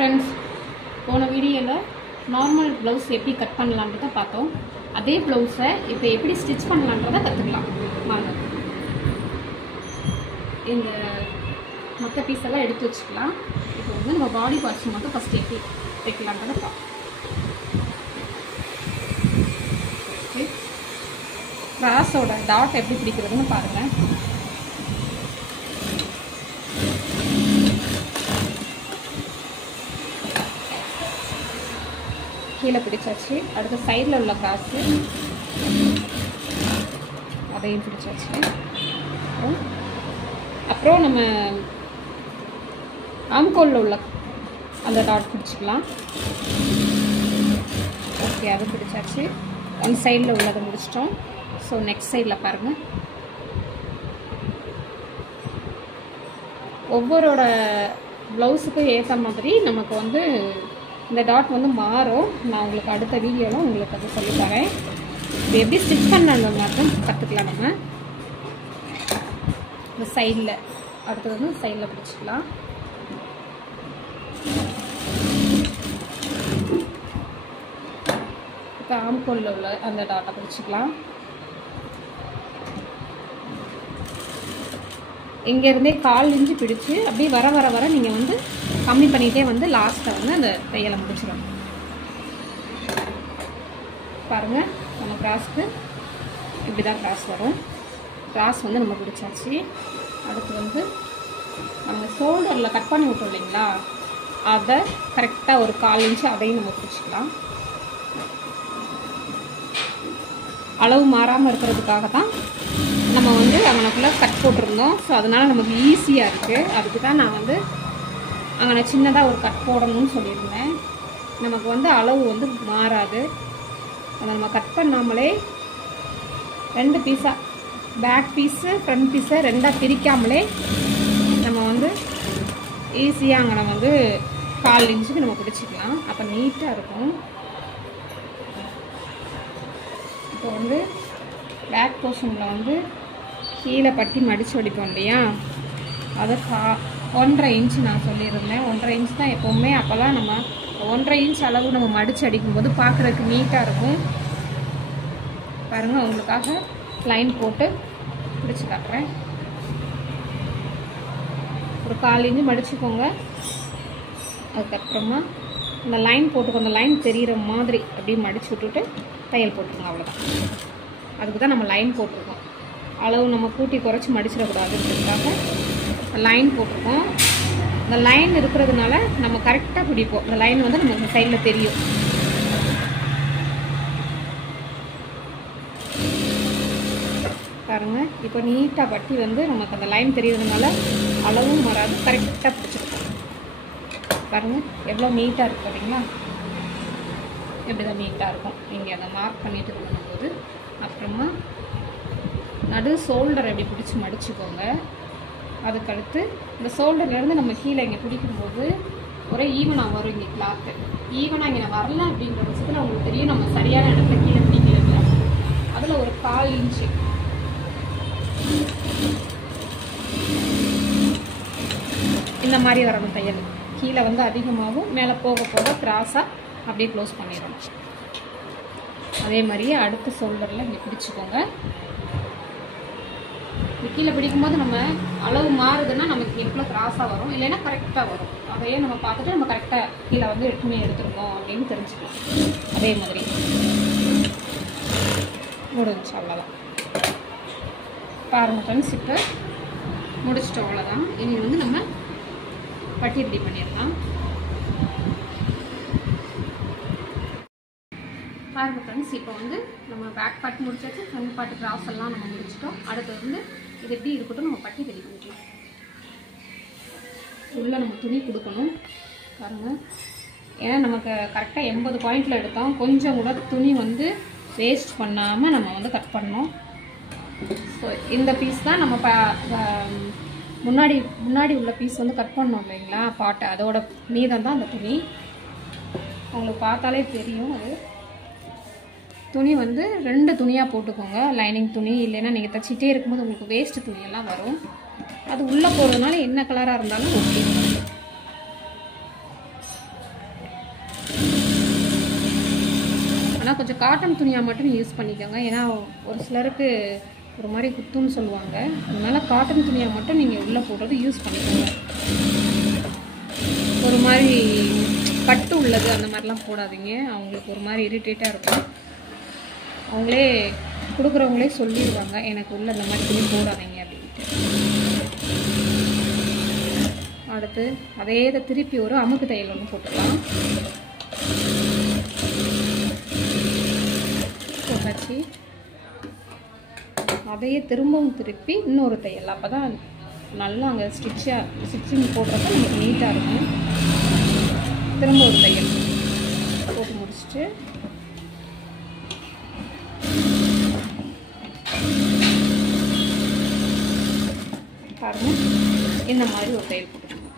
Friends போன வீடியோல normal blouse எப்படி கட் பண்ணலாம்ன்றத பார்த்தோம். அதே ப்ளவுஸை இப்போ எப்படி ஸ்டிச் பண்ணலாம்ன்றத கற்றுக்கலாம் வாங்க. இந்த மொத்த பீஸ் எல்லாம் எடுத்து வச்சுக்கலாம். இப்போ வந்து நம்ம பாடி பார்ட்ஸ் மட்டும் ஃபஸ்ட் எப்படி தைக்கலாம்ன்றத பார்ப்போம். கிராஸோட டாட் எப்படி பிடிக்கிறதுன்னு பாருங்கள். கீழே பிடிச்சாச்சு. அடுத்த சைடில் உள்ள கிராஸு அதையும் பிடிச்சாச்சு. அப்புறம் நம்ம ஆம்கோலில் உள்ள அந்த டாட் பிடிச்சிக்கலாம். ஓகே, அது பிடிச்சாச்சு. ஒன் சைடில் உள்ளதை முடிச்சிட்டோம். ஸோ நெக்ஸ்ட் சைடில் பாருங்கள். ஒவ்வொருட ப்ளவுஸுக்கும் ஏற்ற மாதிரி நமக்கு வந்து இந்த டாட் வந்து மாறும். நான் உங்களுக்கு அடுத்த வீடியோவில் உங்களுக்கு அது சொல்லித்தரேன். இது எப்படி ஸ்டிச் பண்ணணும் மட்டும் கற்றுக்கலாம். நம்ம இந்த சைடில் அடுத்தது வந்து சைடில் பிடிச்சிக்கலாம். இப்போ ஆம்கோலில் உள்ள அந்த டாட்டை பிடிச்சிக்கலாம். இங்கேருந்தே 1/4 இன்ச்சு பிடிச்சி அப்படியே வர வர வர நீங்கள் வந்து கம்மி பண்ணிகிட்டே வந்து லாஸ்ட்டை வந்து அந்த தையலை முடிச்சிடணும். பாருங்கள், நம்ம கிராஸ்க்கு இப்படி தான் கிராஸ் வரும். கிராஸ் வந்து நம்ம பிடிச்சாச்சு. அடுத்து வந்து நம்ம ஷோல்டரில் கட் பண்ணி விட்டோம் இல்லைங்களா, அதை கரெக்டாக ஒரு 1/4 இன்ச்சு அதையும் நம்ம பிடிச்சிக்கலாம். அளவு மாறாமல் இருக்கிறதுக்காக தான் நம்ம வந்து அங்கனக்குள்ளே கட் போட்டிருந்தோம். ஸோ அதனால் நமக்கு ஈஸியாக இருக்குது. அதுக்கு தான் நான் வந்து அங்கே சின்னதாக ஒரு கட் போடணும்னு சொல்லியிருந்தேன். நமக்கு வந்து அளவு வந்து மாறாது. அதை நம்ம கட் பண்ணாமலே 2 பீஸாக, பேக் பீஸு ஃப்ரண்ட் பீஸை 2ஆக பிரிக்காமலே நம்ம வந்து ஈஸியாக அங்கே வந்து 1/4 இன்ச்சுக்கு நம்ம பிடிச்சிக்கலாம். அப்போ நீட்டாக இருக்கும். இப்போ வந்து பேக் போர்ஷனில் வந்து கீழே பட்டி மடித்து வடிப்போம் இல்லையா, அதை 1.5 இன்ச்சு நான் சொல்லியிருந்தேன். 1.5 இன்ச் தான் எப்போவுமே. அப்போ தான் நம்ம 1.5 இன்ச் அளவு நம்ம மடித்து அடிக்கும்போது பார்க்குறதுக்கு நீட்டாக இருக்கும். பாருங்கள், உங்களுக்காக லைன் போட்டு பிடிச்சி காட்டுறேன். ஒரு 1/4 இன்ச்சு மடிச்சுக்கோங்க. அதுக்கப்புறமா இந்த லைன் போட்டுக்கோ. அந்த லைன் தெரிகிற மாதிரி அப்படியே மடித்து விட்டுட்டு தையல் போட்டுருங்க. அவ்வளோதான். அதுக்கு தான் நம்ம லைன் போட்டிருக்கோம். அளவு நம்ம கூட்டி குறைச்சி மடிச்சிடக்கூடாதுன்றதுக்காக லைன் போட்டிருக்கோம். இந்த லைன் இருக்கிறதுனால நம்ம கரெக்டாக பிடிப்போம். இந்த லைன் வந்து நமக்கு சைடில் தெரியும். பாருங்கள், இப்போ நீட்டாக பட்டி வந்து நமக்கு அந்த லைன் தெரியுறதுனால அளவும் வராது, கரெக்டாக பிடிச்சிருக்கோம். பாருங்கள் எவ்வளோ நீட்டாக இருக்குது பார்த்தீங்களா. எப்படி தான் நீட்டாக இருக்கும். நீங்கள் அதை மார்க் பண்ணிட்டு பண்ணும்போது அப்புறமா நடு ஷோல்டர் எப்படி பிடிச்சி மடிச்சுக்கோங்க. அதுக்கடுத்து இந்த ஷோல்டர்லேருந்து நம்ம கீழே இங்கே பிடிக்கும்போது ஒரே ஈவனாக வரும். இங்கே கிளாத்து ஈவனாக இங்கே வரல அப்படின்ற பட்சத்தில் உங்களுக்கு தெரியும் நம்ம சரியான இடத்துல கீழே பிடிக்கல. அதில் ஒரு 1/4 இன்ச்சு இந்த மாதிரி வரணும் தையல். கீழே வந்து அதிகமாகவும் மேலே போக போக கிராஸாக அப்படியே க்ளோஸ் பண்ணிடணும். அதே மாதிரியே அடுத்த ஷோல்டரில் இங்கே பிடிச்சிக்கோங்க. கீழே பிடிக்கும்போது நம்ம அளவு மாறுதுன்னா நமக்கு எவ்வளோ கிராஸாக வரும், இல்லைன்னா கரெக்டாக வரும். அதையே நம்ம பார்த்துட்டு நம்ம கரெக்டாக கீழே வந்து எட்டுமே எடுத்துருக்கோம் அப்படின்னு தெரிஞ்சுக்கலாம். அதே மாதிரி முடிஞ்சு. அவ்வளோதான். பாருங்கள் ஃப்ரெண்ட்ஸ், இப்போ முடிச்சிட்டோம். அவ்வளோதான். இனி வந்து நம்ம பட்டி ரெடி பண்ணிடலாம். பாருங்கள் ஃப்ரெண்ட்ஸ், இப்போ வந்து நம்ம பேக் பார்ட் முடிச்சாச்சு. ஃப்ரண்ட் பார்ட் கிராஸ் எல்லாம் நம்ம முடிச்சிட்டோம். அடுத்து வந்து இது எப்படி இருக்கட்டும், நம்ம பட்டி ரெடி பண்ணிக்கலாம். உள்ளே நம்ம துணி கொடுக்கணும். பாருங்கள், ஏன்னா நமக்கு கரெக்டாக 80 பாயிண்டில் எடுத்தோம். கொஞ்சம் கூட துணி வந்து வேஸ்ட் பண்ணாமல் நம்ம வந்து கட் பண்ணோம். ஸோ இந்த பீஸ் தான் நம்ம முன்னாடி உள்ள பீஸ் வந்து கட் பண்ணோம் இல்லைங்களா, பாட்டை. அதோட மீதம் தான் அந்த துணி. உங்களுக்கு பார்த்தாலே தெரியும். அது துணி வந்து 2 துணியாக போட்டுக்கோங்க. லைனிங் துணி, இல்லைன்னா நீங்கள் தைச்சிட்டே இருக்கும்போது உங்களுக்கு வேஸ்ட்டு துணியெல்லாம் வரும். அது உள்ளே போகிறதுனால என்ன கலராக இருந்தாலும் ஓகே. ஆனால் கொஞ்சம் காட்டன் துணியாக மட்டும் யூஸ் பண்ணிக்கோங்க. ஏன்னா ஒரு சிலருக்கு ஒரு மாதிரி குத்துன்னு சொல்லுவாங்க. அதனால் காட்டன் துணியாக மட்டும் நீங்கள் உள்ளே போடுறது யூஸ் பண்ணிக்கோங்க. ஒரு மாதிரி பட்டு உள்ளது அந்த மாதிரிலாம் போடாதீங்க. அவங்களுக்கு ஒரு மாதிரி இரிட்டேட்டாக இருக்கும். அவங்களே கொடுக்குறவங்களே சொல்லிடுவாங்க, எனக்கு உள்ள இந்த மாதிரி துணி போடாதீங்க அப்படின்ட்டு. அடுத்து அதே இதை திருப்பி ஒரு அமுக்கு தையல் ஒன்று போட்டுக்கலாம். போட்டாச்சு. அதையே திரும்பவும் திருப்பி இன்னொரு தையல். அப்போ தான் நல்லா அங்கே ஸ்டிச்சிங் போடுறப்ப நமக்கு நீட்டாக இருக்கும். திரும்ப ஒரு தையல் போட்டு முடிச்சுட்டு பாருங்கள், இந்த மாதிரி ஒரு தையல் போட்டுக்கணும்.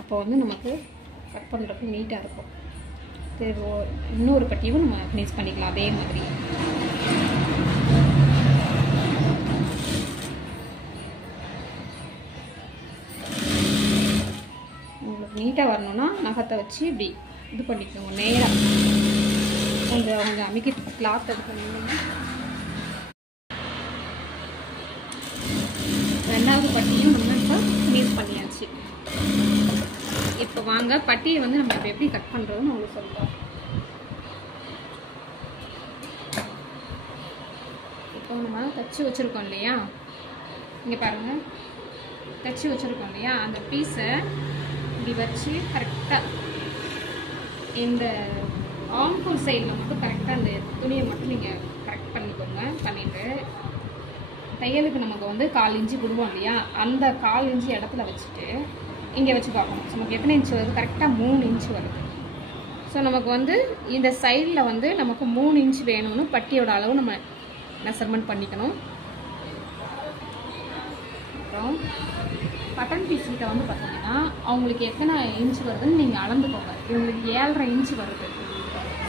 அப்போ வந்து நமக்கு கட் பண்ணுறதுக்கு நீட்டாக இருக்கும். இன்னொரு பட்டியும் நம்ம ஃபினிஷ் பண்ணிக்கலாம் அதே மாதிரி. உங்களுக்கு நீட்டாக வரணும்னா நகத்தை வச்சு இப்படி இது பண்ணிக்கோங்க. நேராக கொஞ்சம் அமைக்கி கிளாத் இது பண்ணிங்கன்னா. ரெண்டாவது பட்டியும் நம்ம இப்போ ஃபினிஷ் பண்ணியாச்சு. இப்போ வாங்க பட்டியை வந்து நம்ம இப்போ எப்படி கட் பண்ணுறதுன்னு உங்களுக்கு சொல்கிறோம். இப்போ நம்ம தைச்சி வச்சுருக்கோம் இல்லையா, இங்கே பாருங்கள், தைச்சி வச்சுருக்கோம் இல்லையா, அந்த பீஸை இப்படி வச்சு கரெக்டாக இந்த ஆம்கோல் சைடில் மட்டும் கரெக்டாக அந்த துணியை மட்டும் நீங்கள் கரெக்ட் பண்ணிக்கோங்க. பண்ணிவிட்டு தையலுக்கு நமக்கு வந்து 1/4 இன்ச்சு விடுவோம் இல்லையா, அந்த 1/4 இன்ச்சு இடத்துல வச்சுட்டு இங்கே வச்சு பார்க்கணும். நமக்கு எத்தனை இன்ச்சு வருது? கரெக்டாக 3 இன்ச்சு வருது. ஸோ நமக்கு வந்து இந்த சைடில் வந்து நமக்கு 3 இன்ச்சு வேணும்னு பட்டியோட அளவு நம்ம மெஷர்மெண்ட் பண்ணிக்கணும். அப்புறம் பட்டன் பீஸ்கிட்ட வந்து பார்த்தீங்கன்னா அவங்களுக்கு எத்தனை இன்ச்சு வருதுன்னு நீங்கள் அளந்துக்கோங்க. இவங்களுக்கு 7.5 இன்ச்சு வருது.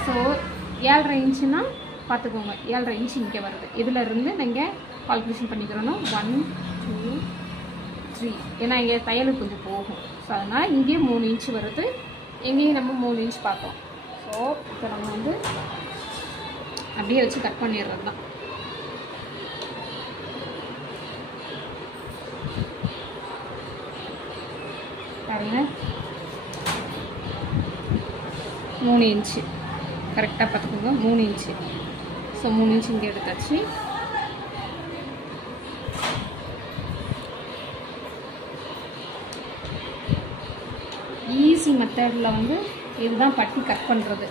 ஸோ 7.5 இன்ச்சுன்னா பார்த்துக்கோங்க, 7.5 இன்ச்சு இங்கே வருது. இதில் இருந்து நீங்கள் கால்குலேஷன் பண்ணிக்கிறோன்னா 1 2 3, ஏன்னா இங்கே தையலுக்கு கொஞ்சம் போகும். ஸோ அதனால் இங்கேயும் 3 இன்ச்சு வருது, எங்கேயும் நம்ம 3 இன்ச் பார்த்தோம். ஸோ இப்போ நம்ம வந்து அப்படியே வச்சு கட் பண்ணிடுறது தான். பாருங்க, 3 இன்ச்சு கரெக்டாக பார்த்துக்கோங்க, 3 இன்ச்சு. ஸோ 3 இன்ச்சு இங்கே எடுத்தாச்சு. ஈஸி மெத்தடில் வந்து இதுதான் பட்டி கட் பண்ணுறது.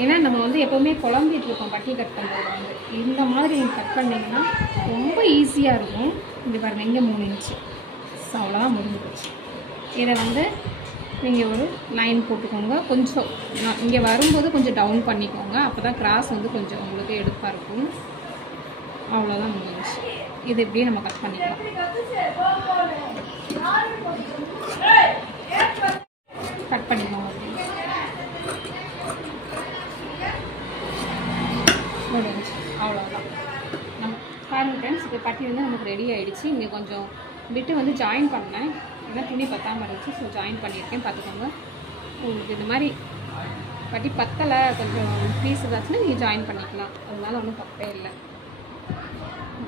ஏன்னா நம்ம வந்து எப்போவுமே குழம்பிட்டு இருக்கோம் பட்டி கட் பண்ணுறது வந்து. இந்த மாதிரி நீங்கள் கட் பண்ணிங்கன்னா ரொம்ப ஈஸியாக இருக்கும். இங்கே பாருங்கள், இங்கே 3 இன்ச்சு. ஸோ அவ்வளோதான், முடிஞ்சு போச்சு. இதை வந்து நீங்கள் ஒரு லைன் போட்டுக்கோங்க. கொஞ்சம் இங்கே வரும்போது கொஞ்சம் டவுன் பண்ணிக்கோங்க. அப்போ தான் கிராஸ் வந்து கொஞ்சம் உங்களுக்கு எடுப்பாக இருக்கும். அவ்வளோதான், முடிஞ்சு. இது இப்படியே நம்ம கட் பண்ணிக்கலாம். கட் பண்ணிக்கோங்க. முடிஞ்சு, அவ்வளோதான். நம்ம பாருங்கள் ஃப்ரெண்ட்ஸ், இப்போ பட்டி வந்து நமக்கு ரெடி ஆகிடுச்சு. இங்கே கொஞ்சம் விட்டு வந்து ஜாயின் பண்ணேன், ஏன்னா துணி பத்தாமல் இருந்துச்சு. ஸோ ஜாயின் பண்ணியிருக்கேன், பார்த்துக்கோங்க. உங்களுக்கு இந்த மாதிரி பட்டி பத்தலை, கொஞ்சம் பீஸ் ஏதாச்சுன்னா நீங்கள் ஜாயின் பண்ணிக்கலாம். அதனால ஒன்றும் தப்பே இல்லை.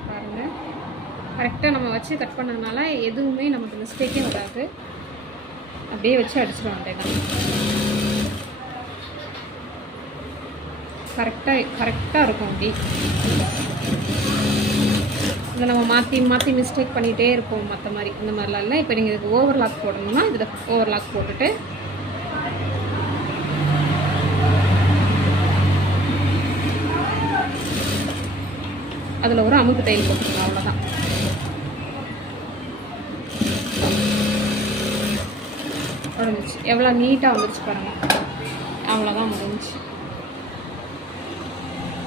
பாருங்கள், கரெக்டாக நம்ம வச்சு கட் பண்ணதுனால எதுவுமே நமக்கு மிஸ்டேக்கே வராது. அப்படியே வச்சு அடிச்சிடும் வேண்டாம். கரெக்டாக இருக்கும். அப்படி இதை நம்ம மாற்றி மிஸ்டேக் பண்ணிகிட்டே இருப்போம். மற்ற மாதிரி இந்த மாதிரிலாம் இல்லை. இப்போ நீங்கள் இதுக்கு ஓவர்லாக் போடணும்னா இதில் ஓவர்லாக் போட்டுட்டு அதில் ஒரு அமுக்கு தையல் போட்டுக்கலாம். அவ்வளோதான். முடிஞ்சிச்சு. எவ்வளோ நீட்டாக வந்துருச்சு பாருங்கள். அவ்வளோதான், முடிஞ்சிச்சு.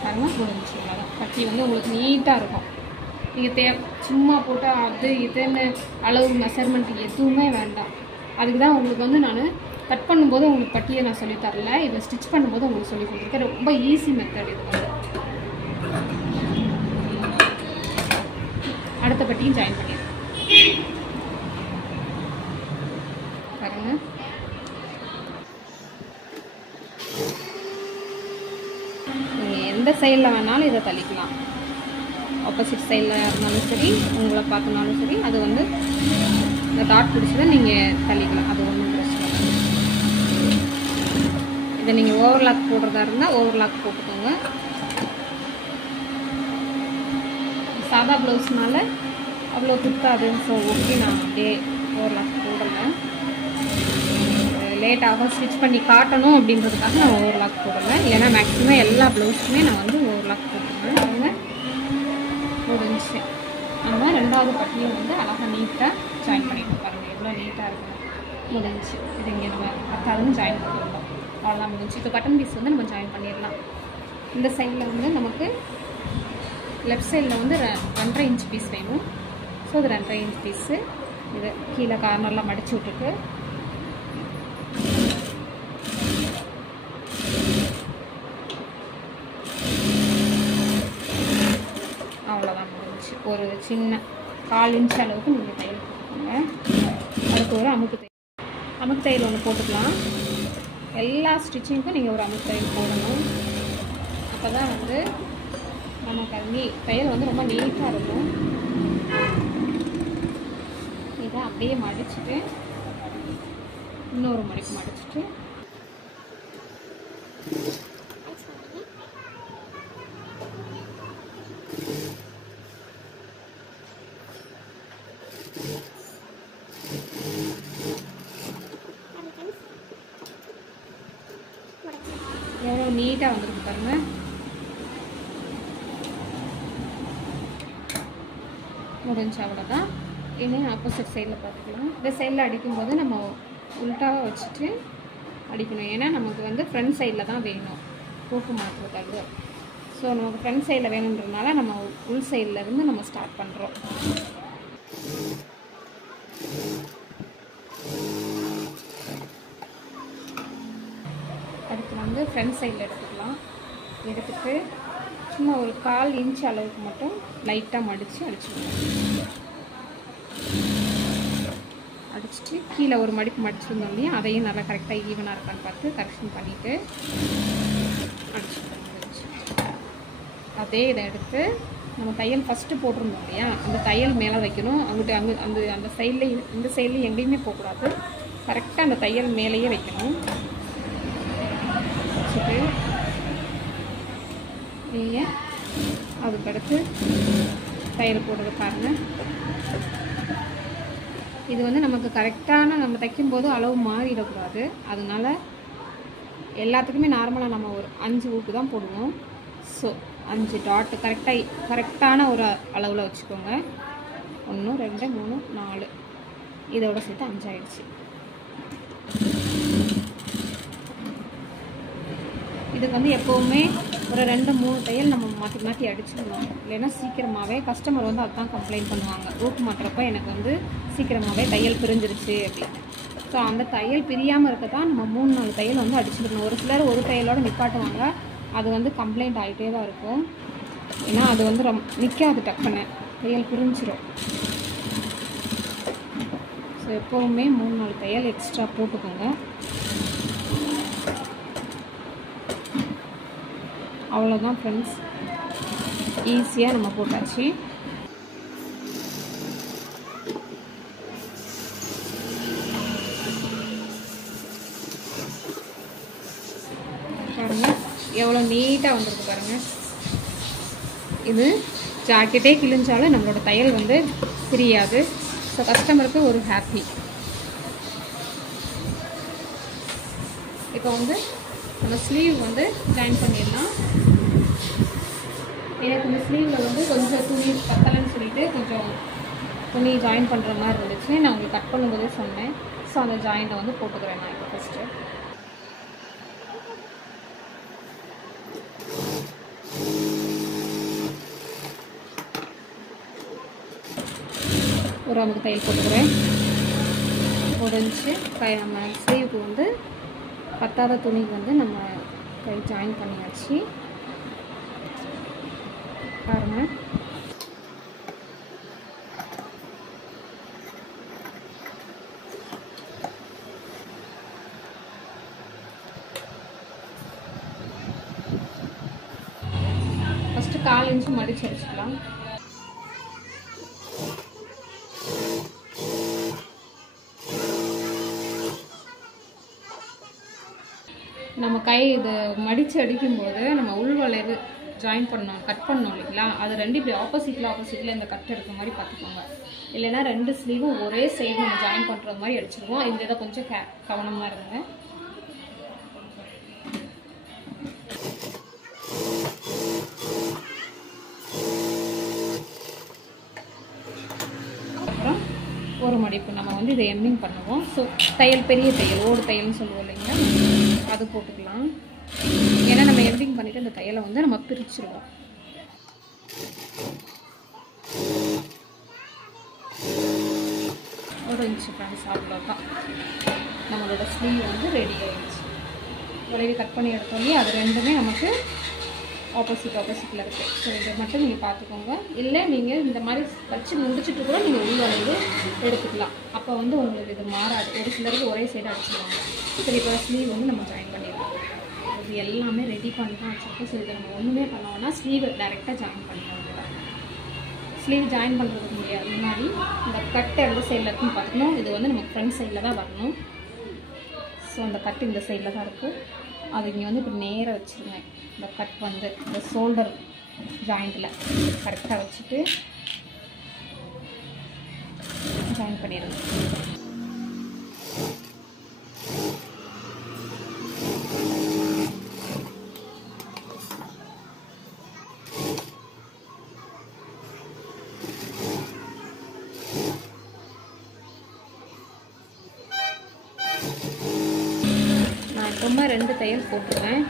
பாருங்கள், முடிஞ்சிச்சு. அவ்வளோதான். பட்டி வந்து உங்களுக்கு நீட்டாக இருக்கும். நீங்கள் சும்மா போட்டால் அது இதுன்னு அளவு மெஷர்மெண்ட் எதுவுமே வேண்டாம். அதுக்கு தான் உங்களுக்கு வந்து நான் கட் பண்ணும்போது உங்களுக்கு பட்டியை நான் சொல்லித்தரல, இதை ஸ்டிச் பண்ணும்போது உங்களுக்கு சொல்லி கொடுத்துருக்கேன். ரொம்ப ஈஸி மெத்தட் இது வந்து. அடுத்த பட்டியும் ஜாயின் பண்ணிடுறேன். பாருங்க, எந்த சைடில் வேணாலும் இதை தள்ளிக்கலாம். ஆப்போசிட் சைடில் இருந்தாலும் சரி, உங்களை பார்த்தினாலும் சரி, அது வந்து இந்த டாட் பிடிச்சதை நீங்கள் தள்ளிக்கலாம். அது ஒன்றும் பிரச்சனை இல்லை. இதை நீங்கள் ஓவர்லாக் போடுறதா இருந்தால் ஓவர்லாக் போட்டுக்கோங்க. சாதா ப்ளவுஸ்னால அவ்வளோ குத்தாது. ஸோ ஓகே, நான் அப்படியே ஓவர்லாக் போடலை. லேட்டாக ஸ்டிச் பண்ணி காட்டணும் அப்படின்றதுக்காக நான் ஓவர்லாக் போடலை. ஏன்னா மேக்ஸிமம் எல்லா ப்ளவுஸுமே நான் வந்து ஓவர்லாக் போட்டுருவேன். அவங்க முடிஞ்சு நம்ம ரெண்டாவது பட்டியும் வந்து அழகாக நீட்டாக ஜாயின் பண்ணிட்டு பாருங்கள் எவ்வளோ நீட்டாக இருக்கும். முடிஞ்சு இது இங்கே நம்ம பத்தாவதுன்னு ஜாயின் பண்ணிடலாம். அவ்வளோதான் முடிஞ்சு. இப்போ பட்டன் பீஸ் வந்து நம்ம ஜாயின் பண்ணிடலாம். இந்த சைடில் வந்து நமக்கு லெஃப்ட் சைடில் வந்து 2.5 இன்ச் பீஸ் வேணும். ஸோ இது 2.5 இன்ச் பீஸு. இது கீழே கார்னர்லாம் மடித்து விட்டுட்டு அவ்வளோதான் முடிஞ்சு. ஒரு சின்ன 1/4 இன்ச் அளவுக்கு நீங்கள் தையல் போட்டுக்கோங்க. அதுக்கு ஒரு அமுக்கு தையல் ஒன்று போட்டுக்கலாம். எல்லா ஸ்டிச்சிங்க்கும் நீங்கள் ஒரு அமுக்கு தையல் போடணும். அப்போ தான் வந்து நமக்கு அது தையல் வந்து ரொம்ப நீட்டாக இருக்கும். இதை அப்படியே மடிச்சுட்டு இன்னொரு மடிப்பு மடிச்சுட்டு எவ்வளோ நீட்டாக வந்துருக்கு பாருங்கள். முடிஞ்சு அவ்வளோதான். இனி ஆப்போசிட் சைடில் பார்த்துக்கலாம். இந்த சைடில் அடிக்கும்போது நம்ம உல்ட்டாக வச்சுட்டு அடிக்கணும். ஏன்னா நமக்கு வந்து ஃப்ரண்ட் சைடில் தான் வேணும் பூக்கு மாற்றுறதுக்காக. ஸோ நமக்கு ஃப்ரண்ட் சைடில் வேணுன்றதுனால நம்ம உள் சைட்லேருந்து நம்ம ஸ்டார்ட் பண்ணுறோம். அடுத்து வந்து ஃப்ரண்ட் சைடில் எடுத்துக்கலாம். எடுத்துகிட்டு சும்மா ஒரு 1/4 இன்ச் அளவுக்கு மட்டும் லைட்டாக மடித்து அடிச்சுக்கணும். அடிச்சுட்டு கீழே ஒரு மடிப்பு மடிச்சிருந்தோம் இல்லையா, அதையும் நல்லா கரெக்டாக ஈவனாக இருக்கான்னு பார்த்து கரெக்ஷன் பண்ணிவிட்டு அடிச்சுக்கணும். அதே இதை எடுத்து நம்ம தையல் ஃபஸ்ட்டு போட்டிருந்தோம் இல்லையா, அந்த தையல் மேலே வைக்கணும். அந்த சைட்லேயும் இந்த சைட்லேயும் எங்கேயுமே போகக்கூடாது. கரெக்டாக அந்த தையல் மேலேயே வைக்கணும். வச்சுட்டு நீங்கள் அதுக்கடுத்து தையல் போடுறது பாருங்கள். இது வந்து நமக்கு கரெக்டான நம்ம தைக்கும்போது அளவு மாறிடக்கூடாது. அதனால எல்லாத்துக்குமே நார்மலாக நம்ம ஒரு 5 ஊக்கு தான் போடுவோம். ஸோ 5 டாட் கரெக்டான ஒரு அளவில் வச்சுக்கோங்க. 1 2 3 4 இதோட சேர்த்து 5 ஆயிடுச்சு. இதுக்கு வந்து எப்போவுமே ஒரு 2-3 தையல் நம்ம மாற்றி மாற்றி அடிச்சிடணும். இல்லைன்னா சீக்கிரமாகவே கஸ்டமர் வந்து அதுதான் கம்ப்ளைண்ட் பண்ணுவாங்க. ஊக்கு மாட்டுறப்ப எனக்கு வந்து சீக்கிரமாகவே தையல் பிரிஞ்சிருச்சு அப்படின்னு. ஸோ அந்த தையல் பிரியாமல் இருக்க தான் நம்ம 3-4 தையல் வந்து அடிச்சுக்கணும். ஒரு சிலர் ஒரு தையலோடு நிப்பாட்டுவாங்க. அது வந்து கம்ப்ளைண்ட் ஆகிட்டே தான் இருக்கும். ஏன்னா அது வந்து நிற்காது, டக்குன்னு தையல் பிரிஞ்சிடும். ஸோ எப்போவுமே 3-4 தையல் எக்ஸ்ட்ரா போட்டுக்கோங்க. அவ்வளோதான் ஃப்ரெண்ட்ஸ், ஈஸியாக நம்ம போட்டாச்சு. பாருங்கள் எவ்வளோ நீட்டாக வந்துருக்கு பாருங்கள். இது ஜாக்கெட்டே கிழிஞ்சாலும் நம்மளோட தையல் வந்து பிரியாது. ஸோ கஸ்டமருக்கு ஒரு ஹாப்பி. இப்போ வந்து நம்ம ஸ்லீவ் வந்து ஜாயின் பண்ணிடலாம். எனக்கு இந்த ஸ்லீவில் வந்து கொஞ்சம் துணி பத்தலைன்னு சொல்லிட்டு கொஞ்சம் துணி ஜாயின் பண்ணுற மாதிரி இருந்துச்சு. நான் உங்களுக்கு கட் பண்ணும்போதே சொன்னேன். ஸோ அந்த ஜாயிண்ட்டை வந்து போட்டுக்கிறேன் நான் இப்போ ஃபஸ்ட்டு. ஒரு அமுக்கு தையல் போட்டுக்கிறேன். முடிஞ்சு நம்ம ஸ்லீவுக்கு வந்து பத்தாத துணிக்கு வந்து நம்ம கை ஜாயின் பண்ணியாச்சு. பாருங்கள் ஃபஸ்ட்டு 1/4 இன்ச்சு மடித்து அடிச்சுக்கலாம். நம்ம இது மடித்து அடிக்கும்போது நம்ம உள்வளைவு ஜாயின் பண்ணோம், கட் பண்ணோம் இல்லைங்களா, அது ரெண்டு இப்படி ஆப்போசிட்டில் இந்த கட் இருக்க மாதிரி பார்த்துக்கோங்க. இல்லைன்னா 2 ஸ்லீவும் ஒரே சைடு நம்ம ஜாயின் பண்ணுறது மாதிரி அடிச்சிருவோம். இந்த இதை கொஞ்சம் கவனமாக இருங்க. அப்புறம் ஒரு மடிப்பு நம்ம வந்து இதை எண்டிங் பண்ணுவோம். ஸோ தையல், பெரிய தையல், ஓடு தையல்னு சொல்லுவோம் இல்லைங்களா, அது போட்டுக்கலாம். ஏன்னா நம்ம எண்டிங் பண்ணிவிட்டு இந்த தையலை வந்து நம்ம பிரிச்சுருவோம். ஒரு இன்ச்சு ஃப்ரெண்ட்ஸ், அவ்வளோதான். நம்மளோட ஸ்லீவ் வந்து ரெடி ஆகிடுச்சு. வளைவு கட் பண்ணி எடுத்தோன்னே அது ரெண்டுமே நமக்கு ஆப்போசிட்டில் இருக்குது. ஸோ இதை மட்டும் நீங்கள் பார்த்துக்கோங்க. இல்லை நீங்கள் இந்த மாதிரி வச்சு முடிச்சுட்டு கூட நீங்கள் உள்வளைவு எடுத்துக்கலாம். அப்போ வந்து உங்களுக்கு இது மாறாது. ஒரு சிலருக்கு ஒரே சைடு அடிச்சுடுவாங்க. சரி, இப்போ ஸ்லீவ் வந்து நம்ம ஜாயின் பண்ணிடலாம். இது எல்லாமே ரெடி பண்ணி தான் வச்சுருக்கோம். ஸோ இதை நம்ம ஒன்றுமே பண்ணோம்னா ஸ்லீவை டைரெக்டாக ஜாயின் பண்ணிடுவோம். ஸ்லீவ் ஜாயின் பண்ணுறதுக்கு முடியாது. முன்னாடி இந்த கட்டு எந்த சைடில் இருக்குன்னு பார்த்துக்கணும். இது வந்து நமக்கு ஃப்ரண்ட் சைடில் தான் வரணும். ஸோ அந்த கட்டு இந்த சைடில் தான் இருக்குது. அது இங்கே வந்து இப்போ நேராக வச்சுருங்க. இந்த கட் வந்து இந்த ஷோல்டர் ஜாயிண்டில் கரெக்டாக வச்சுட்டு ஜாயின் பண்ணிடுங்க. நான் எப்பவுமே 2 தையல் போட்டுருவேன்,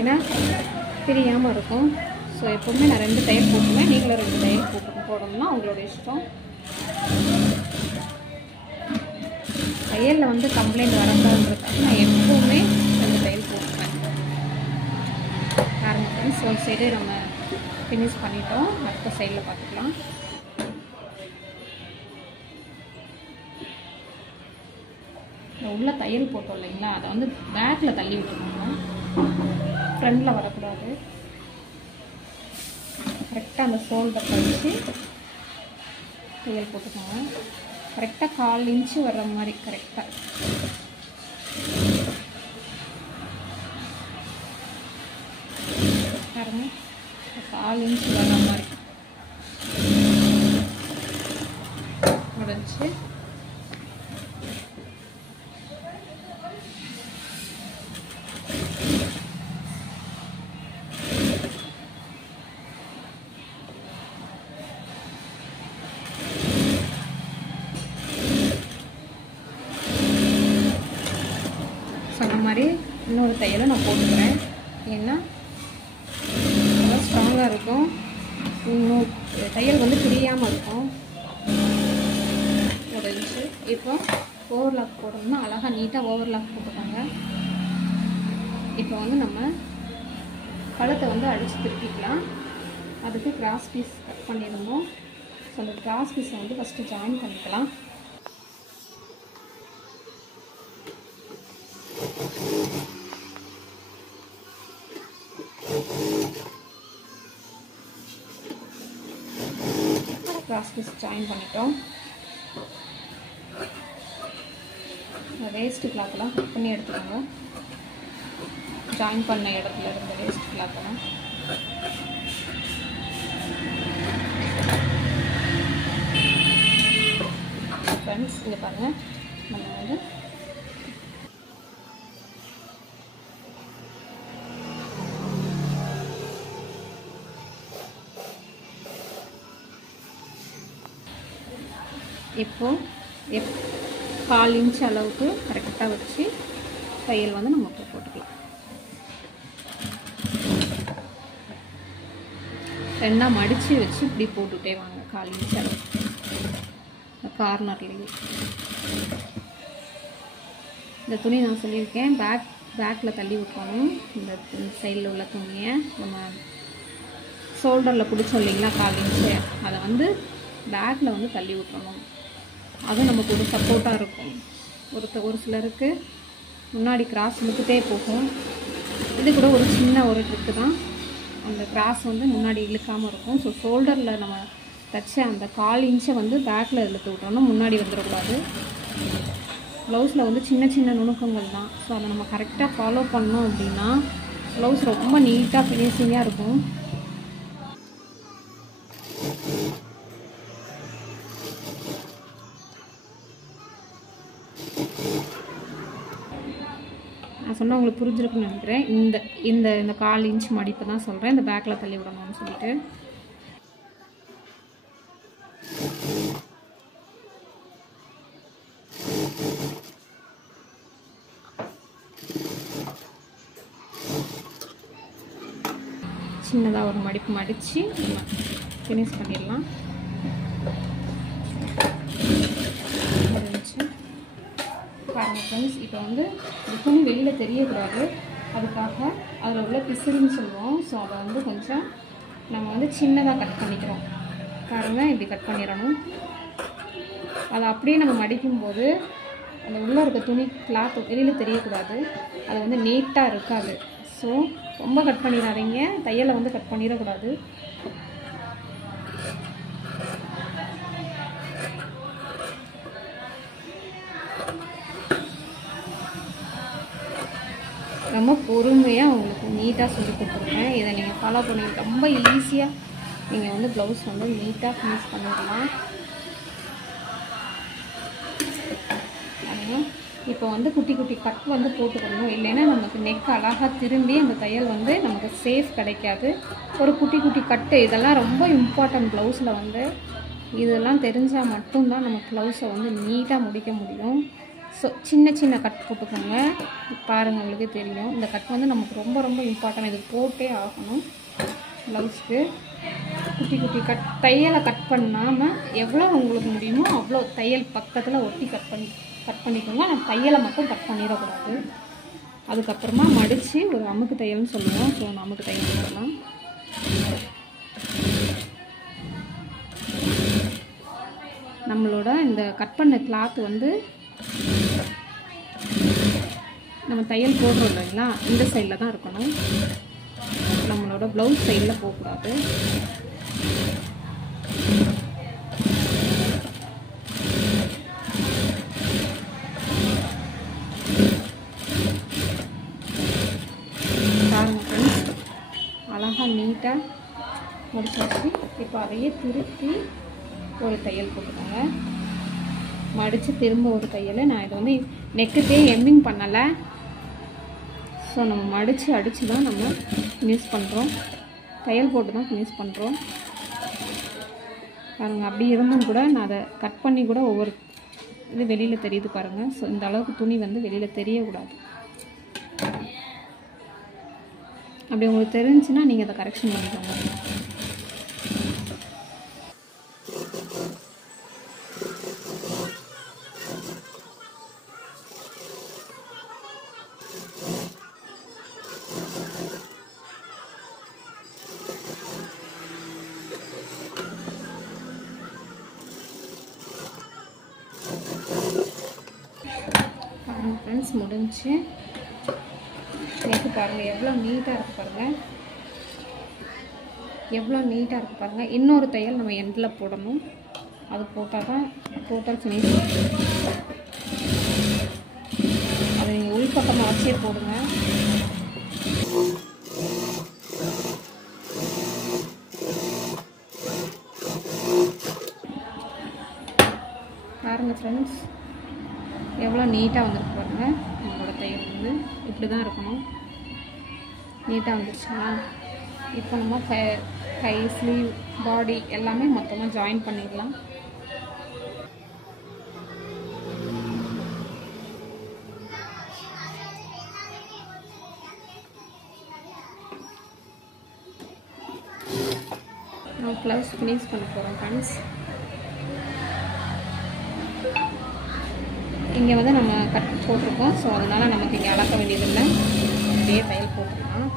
ஏன்னா பிரியாமல் இருக்கும். ஸோ எப்போவுமே நான் 2 தையல் போட்டுருவேன். நீங்களும் 2 தையல் போடணும்னா உங்களோட இஷ்டம். தையலில் வந்து கம்ப்ளைண்ட் வரக்கூடாதுன்றதுக்காக நான் எப்போவுமே 2 தையல் போட்டுருவேன். பாருங்க ஃப்ரெண்ட்ஸ், ஒரு சைடு நம்ம ஃபினிஷ் பண்ணிட்டோம். அடுத்த சைடில் பார்த்துக்கலாம். உள்ள தையல் போட்டோம் இல்லைங்களா, அதை வந்து பேக்கில் தள்ளி விட்டுருக்கோங்க. ஃப்ரண்டில் வரக்கூடாது. கரெக்டாக அந்த ஷோல்டர் வச்சு தையல் போட்டுக்கோங்க. கரெக்டாக 1/4 இன்ச்சு வர்ற மாதிரி கரெக்டாக. பாருங்க, 1/4 இன்ச்சு வர்ற மாதிரி முடிஞ்சு. சொன்ன மாதிரி இன்னொரு தையலை நான் போட்டுக்கிறேன். ஏன்னா நல்லா ஸ்ட்ராங்காக இருக்கும். இன்னும் தையல் வந்து பிரியாமல் இருக்கும். முடிஞ்சு. இப்போ ஓவர்லாக் போடணும்னா அழகாக நீட்டாக ஓவர்லாக் போட்டுக்கோங்க. இப்போ வந்து நம்ம கழுத்தை வந்து அடித்து திருப்பிக்கலாம். அதுக்கு கிராஸ் பீஸ் கட் பண்ணியிருந்தோம். ஸோ அந்த கிராஸ் பீஸை வந்து ஃபஸ்ட்டு ஜாயின் பண்ணிக்கலாம். கிராஸ் பீஸ் ஜாயின் பண்ணிட்டோம். வேஸ்ட்டு கிளாத்லாம் கட் பண்ணி எடுத்துக்கோங்க. ஜாயின் பண்ண இடத்துல இருந்த வேஸ்ட் கிளாத்லாம். ஃப்ரெண்ட்ஸ், இங்கே பாருங்கள், நம்ம வந்து இப்போ 1/4 இன்ச் அளவுக்கு கரெக்டாக வச்சு தையல் வந்து நம்ம போட்டுக்கலாம். 2 மடித்து வச்சு இப்படி போட்டுகிட்டே வாங்க. 1/4 இன்ச் அளவுக்கு இந்த கார்னர்லேயே. இந்த துணி நான் சொல்லியிருக்கேன், பேக்கில் தள்ளி விட்டுறணும். இந்த சைடில் உள்ள துணியை நம்ம ஷோல்டரில் பிடிச்சோம் இல்லைங்களா 1/4 இன்ச்சு, அதை வந்து பேக்கில் வந்து தள்ளி விட்டுறணும். அதுவும் நமக்கு ஒரு சப்போர்ட்டாக இருக்கும். ஒரு சிலருக்கு முன்னாடி கிராஸ் இழுத்துட்டே போகும். இது கூட ஒரு சின்ன ஒரு ட்ரிக்கு தான். அந்த கிராஸ் வந்து முன்னாடி இழுக்காமல் இருக்கும். ஸோ ஷோல்டரில் நம்ம தைச்ச அந்த 1/4 இன்ச்சை வந்து பேக்கில் இழுத்து விட்டோம்னா முன்னாடி வந்துடக்கூடாது. ப்ளவுஸில் வந்து சின்ன சின்ன நுணுக்கங்கள் தான். ஸோ அதை நம்ம கரெக்டாக ஃபாலோ பண்ணோம் அப்படின்னா ப்ளவுஸ் ரொம்ப நீட்டாக ஃபினிஷிங்காக இருக்கும். நான் சொன்னால் உங்களுக்கு புரிஞ்சிருக்குன்னு நினைக்கிறேன். இந்த இந்த இந்த 1/4 இன்ச் மடிப்பு தான் சொல்கிறேன், இந்த பேக்கில் தள்ளி விடணும்னு சொல்லிட்டு. சின்னதாக ஒரு மடிப்பு மடித்து நம்ம ஃபினிஷ் பண்ணிடலாம். பாருங்கள் ஃப்ரெண்ட்ஸ், இப்போ வந்து இந்த துணி வெளியில் தெரியக்கூடாது, அதுக்காக அதில் உள்ள பிசுறுன்னு சொல்லுவோம். ஸோ அதை வந்து கொஞ்சம் நம்ம வந்து சின்னதாக கட் பண்ணிக்கிறோம். பாருங்கள், இப்படி கட் பண்ணிடணும். அதை அப்படியே நம்ம மடிக்கும்போது அந்த உள்ளே இருக்க துணி கிளாத் வெளியில் தெரியக்கூடாது, அது வந்து நீட்டாக இருக்காது. ஸோ ரொம்ப கட் பண்ணிடாதீங்க, தையலை வந்து கட் பண்ணிடக்கூடாது. ரொம்ப பொறுமையாக உங்களுக்கு நீட்டாக சொல்லி கொடுத்துருக்கேன். இதை நீங்கள் ஃபாலோ பண்ணி ரொம்ப ஈஸியாக நீங்கள் வந்து ப்ளவுஸ் வந்து நீட்டாக ஃபினிஷ் பண்ணிடலாம். இப்போ வந்து குட்டி குட்டி கட் வந்து போட்டுக்கணும், இல்லைன்னா நமக்கு நெக் அழகாக திரும்பி அந்த தையல் வந்து நமக்கு சேஃப் கிடைக்காது. ஒரு குட்டி குட்டி கட்டு இதெல்லாம் ரொம்ப இம்பார்ட்டன்ட் ப்ளவுஸில் வந்து. இதெல்லாம் தெரிஞ்சால் மட்டும்தான் நம்ம ப்ளவுஸை வந்து நீட்டாக முடிக்க முடியும். ஸோ சின்ன சின்ன கட் போட்டுக்கோங்க. பாருங்கள், உங்களுக்கு தெரியும் இந்த கட் வந்து நமக்கு ரொம்ப ரொம்ப இம்பார்ட்டன்ட். இது போட்டே ஆகணும் ப்ளவுஸ்க்கு. குட்டி குட்டி கட் தையலை கட் பண்ணாமல் எவ்வளோ உங்களுக்கு முடியுமோ அவ்வளோ தையல் பக்கத்தில் ஒட்டி கட் பண்ணிக்கோங்க. நான் தையலை மட்டும் கட் பண்ணிடக்கூடாது. அதுக்கப்புறமா மடித்து ஒரு அமுக்கு தையல்னு சொல்லுவோம். ஸோ அமுக்கு தையல் போடலாம். நம்மளோட இந்த கட் பண்ண கிளாத் வந்து நம்ம தையல் போடுறோம் இல்லைங்களா, இந்த சைடில் தான் இருக்கணும். நம்மளோட ப்ளவுஸ் சைடில் போகக்கூடாது. பாருங்கள் ஃப்ரெண்ட்ஸ், அழகாக நீட்டாக முடிச்சாச்சு. இப்போ அதையே திருப்பி ஒரு தையல் போட்டுக்கோங்க. மடித்து திரும்ப ஒரு தையல். நான் இதை வந்து நெக்குக்கே எம்மிங் பண்ணலை. ஸோ நம்ம மடித்து அடித்து தான் நம்ம ஃபினிஷ் பண்ணுறோம், தையல் போட்டு தான் ஃபினிஷ் பண்ணுறோம். பாருங்கள், அப்படி இருந்தும் கூட நான் அதை கட் பண்ணி கூட ஒவ்வொரு இது வெளியில் தெரியுது பாருங்கள். ஸோ இந்த அளவுக்கு துணி வந்து வெளியில் தெரியக்கூடாது. அப்படி உங்களுக்கு தெரிஞ்சுன்னா நீங்கள் அதை கரெக்ஷன் பண்ணிக்கோங்க. ஃப்ரெண்ட்ஸ், முடிஞ்சு நெக்கு பாருங்கள் எவ்வளோ நீட்டாக இருக்குது பாருங்கள், எவ்வளோ நீட்டாக இருக்குது பாருங்கள். இன்னொரு தையல் நம்ம எண்டில் போடணும், அது போட்டால் தான் டோட்டல் ஃபினிஷ். அதை நீங்கள் உள்பக்கமாக வச்சே போடுங்க. பாருங்கள் ஃப்ரெண்ட்ஸ், எவ்வளோ நீட்டாக வந்துருக்கு பாருங்கள். நம்மளோட தையல் வந்து இப்படி தான் இருக்கணும். நீட்டாக வந்துருச்சுங்களா? இப்போ நம்ம கை ஸ்லீவ் பாடி எல்லாமே மொத்தமாக ஜாயின் பண்ணிடலாம். நம்ம ப்ளவுஸ் ஃபினிஷ் பண்ண போகிறோம் ஃப்ரெண்ட்ஸ். இங்கே வந்து நம்ம கட் போட்டிருக்கோம். ஸோ அதனால் நமக்கு இங்கே அளக்க வேண்டியதில்லை, அப்படியே தையல் போட்டுக்கலாம்.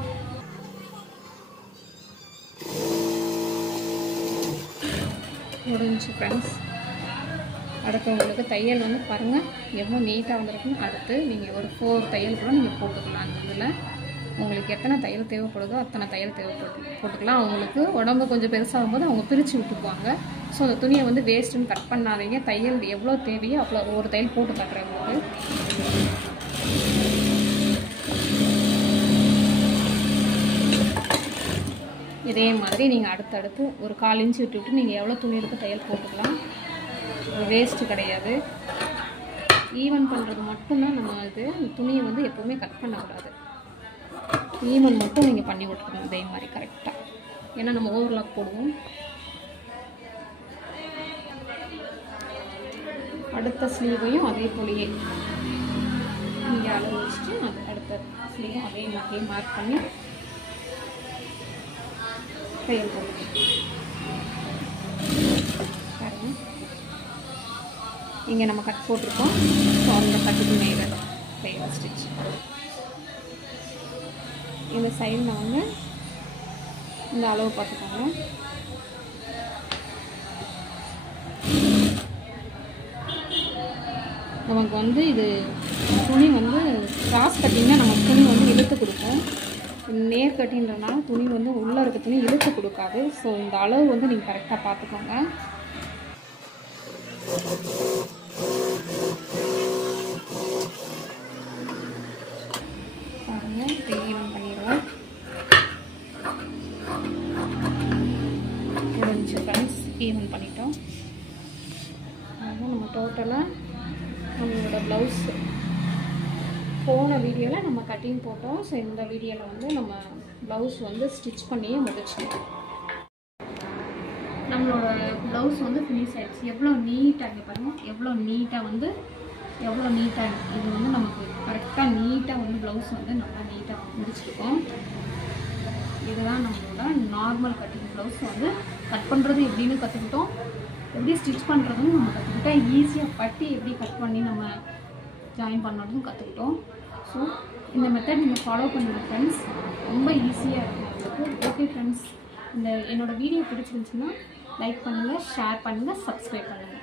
முடிஞ்சு ஃப்ரெண்ட்ஸ். அடுத்து உங்களுக்கு தையல் வந்து பாருங்கள் எவ்வளோ நீட்டாக வந்துருக்குன்னு. அடுத்து நீங்கள் ஒரு 4 தையல் கூட நீங்கள் போட்டுக்கலாம். அந்த இதில் உங்களுக்கு எத்தனை தையல் தேவைப்படுதோ அத்தனை தையல் போட்டுக்கலாம். அவங்களுக்கு உடம்பு கொஞ்சம் பெருசாகும் போது அவங்க பிரித்து விட்டுக்குவாங்க. ஸோ அந்த துணியை வந்து வேஸ்ட்டுன்னு கட் பண்ணாதீங்க. தையல் எவ்வளோ தேவையோ அவ்வளோ ஒவ்வொரு தையல் போட்டு காட்டுறேன் உங்களுக்கு. இதே மாதிரி நீங்கள் அடுத்தடுத்து ஒரு 1/4 இன்ச்சு விட்டுவிட்டு நீங்கள் எவ்வளோ துணி எடுத்து தையல் போட்டுக்கலாம். வேஸ்ட்டு கிடையாது. ஈவன் பண்ணுறது மட்டும்தான் நம்ம இது. துணியை வந்து எப்போவுமே கட் பண்ணக்கூடாது. ஈவன் மட்டும் நீங்கள் பண்ணி விட்டுக்கணும் இதே மாதிரி கரெக்டாக. ஏன்னா நம்ம ஓவர்லாக் போடுவோம். அடுத்த ஸ்லீவையும் அதே போலயே இங்கே அளவு வச்சுட்டு அது அடுத்த ஸ்லீவும் அதே மாதிரியே மார்க் பண்ணி தையல் போடுவோம். பாருங்க, இங்கே நம்ம கட் போட்டிருக்கோம். ஸோ அந்த கட்டுக்கு மேலே தையல் ஸ்டிச். இந்த சைடில் வந்து இந்த அளவு பார்த்துக்கோங்க. நமக்கு வந்து இது துணி வந்து கிராஸ் கட்டிங்கன்னா நமக்கு துணி வந்து இழுத்து கொடுக்கும். நேர் கட்டின்றனால துணி வந்து உள்ளே இருக்க துணி இழுத்து கொடுக்காது. ஸோ இந்த அளவு வந்து நீங்கள் கரெக்டாக பார்த்துக்கோங்க. பாருங்கள், இப்போ ஈவன் பண்ணிடுவோம். முடிஞ்சு ஃப்ரெண்ட்ஸ், ஈவன் பண்ணிட்டோம். அதுதான் நம்ம டோட்டலாக நம்மளோட ப்ளவுஸ் போன வீடியோவில் நம்ம கட்டிங் போட்டோம். ஸோ இந்த வீடியோவில் வந்து நம்ம ப்ளவுஸ் வந்து ஸ்டிச் பண்ணியே முடிச்சிட்டோம். நம்மளோட ப்ளவுஸ் வந்து ஃபினிஷ் ஆகிடுச்சு. எவ்வளோ நீட்டாக இங்கே பாருங்கள், எவ்வளோ நீட்டாக வந்து எவ்வளோ நீட்டாக இது வந்து நமக்கு கரெக்டாக நீட்டாக வந்து ப்ளவுஸ் வந்து நல்லா நீட்டாக முடிச்சிருக்கோம். இதுதான் நம்மளோட நார்மல் கட்டிங் ப்ளவுஸ். வந்து கட் பண்ணுறது எப்படின்னு கற்றுக்கிட்டோம். எப்படி ஸ்டிச் பண்ணுறதுன்னு நம்ம கற்றுக்கிட்டோம். ஈஸியாக பட்டி எப்படி கட் பண்ணி நம்ம ஜாயின் பண்ணுறதும் கற்றுக்கிட்டோம். ஸோ இந்த மெத்தட் நீங்கள் ஃபாலோ பண்ணுங்கள் ஃப்ரெண்ட்ஸ். ரொம்ப ஈஸியாக இருக்கும் உங்களுக்கு. ஓகே ஃப்ரெண்ட்ஸ், இந்த என்னோடய வீடியோ பிடிச்சிருந்துச்சுன்னா லைக் பண்ணுங்கள், ஷேர் பண்ணுங்கள், சப்ஸ்கிரைப் பண்ணுங்கள்.